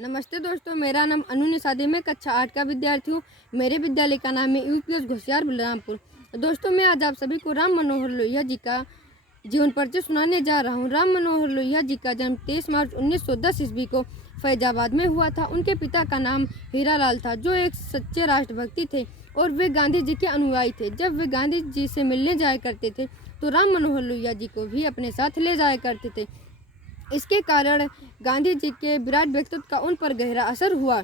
नमस्ते दोस्तों, मेरा नाम अनु निसादी, मैं कक्षा 8 का विद्यार्थी हूँ। मेरे विद्यालय का नाम है यूपीएस घोसियार बलरामपुर। दोस्तों, मैं आज आप सभी को राम मनोहर लोहिया जी का जीवन परिचय सुनाने जा रहा हूँ। राम मनोहर लोहिया जी का जन्म 23 मार्च 1910 ईस्वी को फैजाबाद में हुआ था। उनके पिता का नाम हीरालाल था, जो एक सच्चे राष्ट्रभक्ति थे और वे गांधी जी के अनुयायी थे। जब वे गांधी जी से मिलने जाया करते थे तो राम मनोहर लोहिया जी को भी अपने साथ ले जाया करते थे। इसके कारण गांधी जी के विराट व्यक्तित्व का उन पर गहरा असर हुआ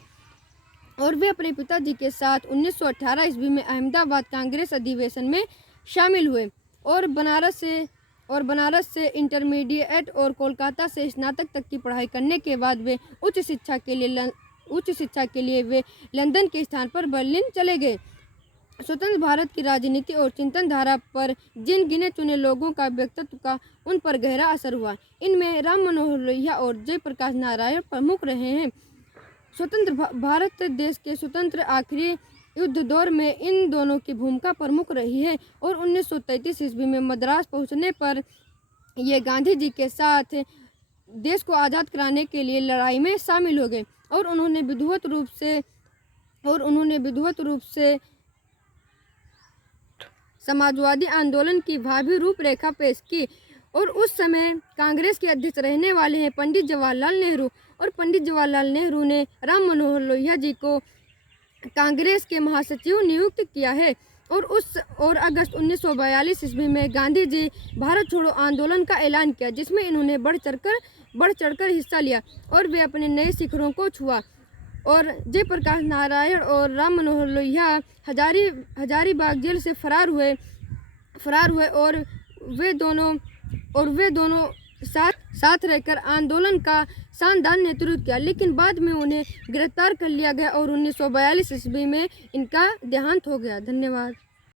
और वे अपने पिताजी के साथ 1918 ईस्वी में अहमदाबाद कांग्रेस अधिवेशन में शामिल हुए और बनारस से इंटरमीडिएट और कोलकाता से स्नातक तक की पढ़ाई करने के बाद वे उच्च शिक्षा के लिए वे लंदन के स्थान पर बर्लिन चले गए। स्वतंत्र भारत की राजनीति और चिंतन धारा पर जिन गिने चुने लोगों का व्यक्तित्व का उन पर गहरा असर हुआ, इनमें राम मनोहर लोहिया और जयप्रकाश नारायण प्रमुख रहे हैं। स्वतंत्र भारत देश के स्वतंत्र आखिरी युद्ध दौर में इन दोनों की भूमिका प्रमुख रही है और 1933 ईस्वी में मद्रास पहुंचने पर ये गांधी जी के साथ देश को आज़ाद कराने के लिए लड़ाई में शामिल हो गए और उन्होंने विधिवत रूप से समाजवादी आंदोलन की भावी रूपरेखा पेश की और उस समय कांग्रेस के अध्यक्ष रहने वाले हैं पंडित जवाहरलाल नेहरू, और पंडित जवाहरलाल नेहरू ने राम मनोहर लोहिया जी को कांग्रेस के महासचिव नियुक्त किया है और अगस्त 1942 ईस्वी में गांधी जी भारत छोड़ो आंदोलन का ऐलान किया, जिसमें इन्होंने बढ़ चढ़कर हिस्सा लिया और वे अपने नए शिखरों को छुआ। और जयप्रकाश नारायण और राम मनोहर लोहिया हजारीबाग जेल से फरार हुए और वे दोनों साथ रहकर आंदोलन का शानदार नेतृत्व किया, लेकिन बाद में उन्हें गिरफ्तार कर लिया गया और 1942 ईस्वी में इनका देहांत हो गया। धन्यवाद।